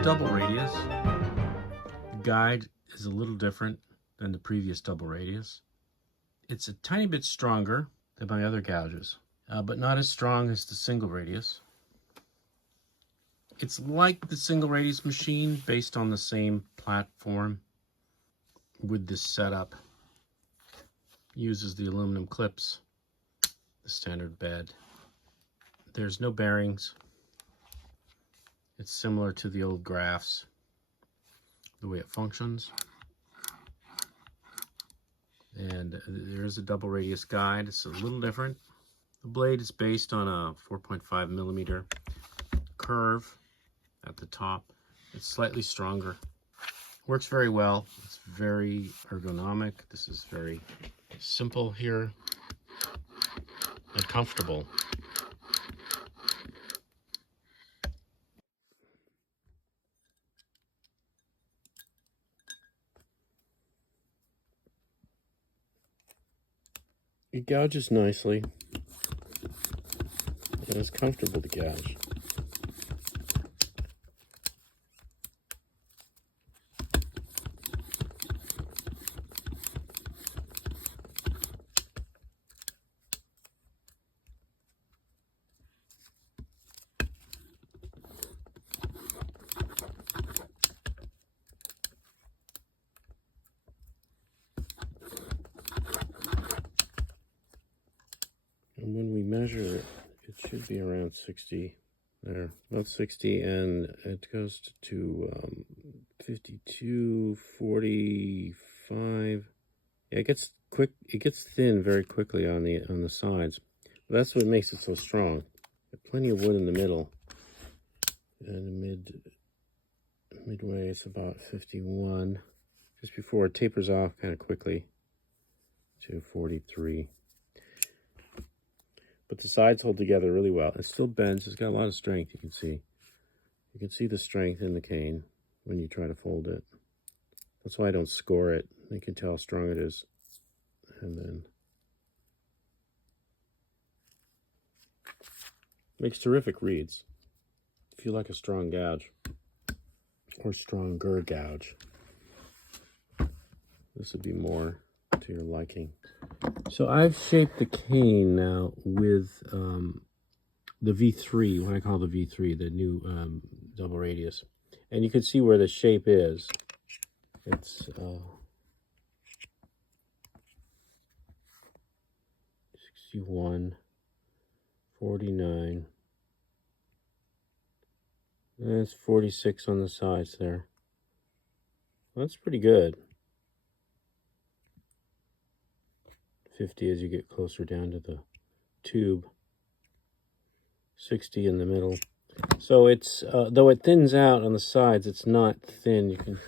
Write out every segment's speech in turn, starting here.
a double radius. The guide is a little different than the previous double radius. It's a tiny bit stronger than my other gouges, but not as strong as the single radius. It's like the single radius machine, based on the same platform with this setup. Uses the aluminum clips, the standard bed. There's no bearings. It's similar to the old graphs, the way it functions. And there's a double radius guide. It's a little different. The blade is based on a 4.5 millimeter curve at the top. It's slightly stronger. Works very well. It's very ergonomic. This is very simple here and comfortable. It gouges nicely, and it's comfortable to gouge. And when we measure it, it should be around 60 there, about 60, and it goes to 52, 45. Yeah, it gets thin very quickly on the sides. But that's what makes it so strong. Plenty of wood in the middle, and midway it's about 51, just before it tapers off kind of quickly to 43. But the sides hold together really well. It still bends. It's got a lot of strength, you can see. You can see the strength in the cane when you try to fold it. That's why I don't score it. You can tell how strong it is. And then makes terrific reeds. If you like a strong gouge or stronger gouge, this would be more to your liking. So I've shaped the cane now with the V3, what I call the V3, the new double radius. And you can see where the shape is. It's 61, 49, and it's 46 on the sides there. Well, that's pretty good. 50 as you get closer down to the tube. 60 in the middle. So it's though it thins out on the sides, it's not thin. You can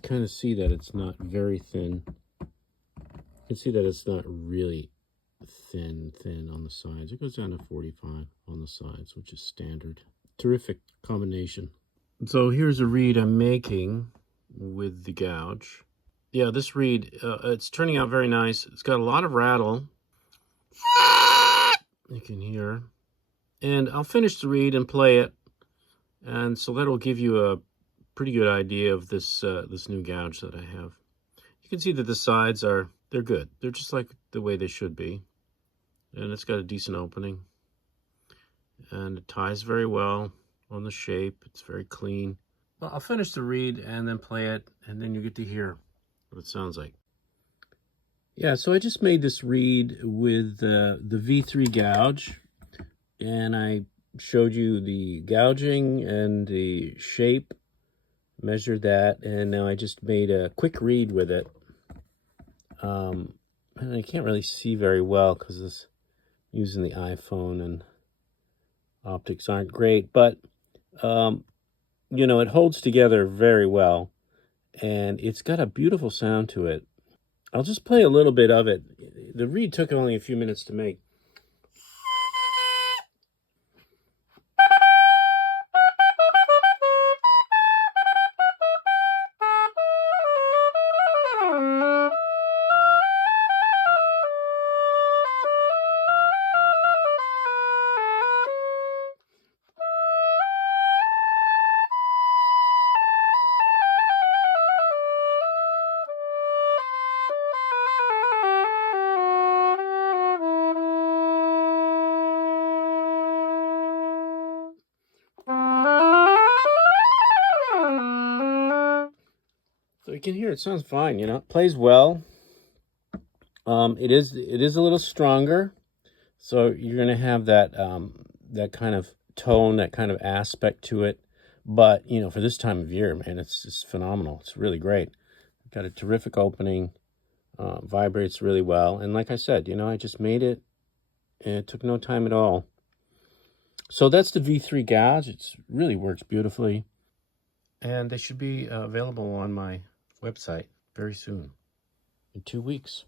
kind of see that it's not very thin. You can see that it's not really thin on the sides. It goes down to 45 on the sides, which is standard. Terrific combination. So here's a reed I'm making with the gouge. Yeah, this reed, it's turning out very nice. It's got a lot of rattle. You can hear. And I'll finish the reed and play it. And so that'll give you a pretty good idea of this this new gouge that I have. You can see that the sides they're good. They're just like the way they should be. And it's got a decent opening. And it ties very well on the shape. It's very clean. Well, I'll finish the reed and then play it, and then you get to hear what it sounds like. Yeah, so I just made this reed with the V3 gouge, and I showed you the gouging and the shape, measured that, and now I just made a quick reed with it. And I can't really see very well because it's using the iPhone and optics aren't great, but you know, it holds together very well, and it's got a beautiful sound to it. I'll just play a little bit of it. The reed took only a few minutes to make. can hear it sounds fine, you know. It plays well. It is a little stronger, so you're going to have that that kind of tone, that kind of aspect to it. But, you know, for this time of year, man, it's phenomenal. It's really great. Got a terrific opening, vibrates really well. And like I said, you know, I just made it, and it took no time at all. So that's the V3 gouge. It really works beautifully. And they should be available on my website very soon, in 2 weeks.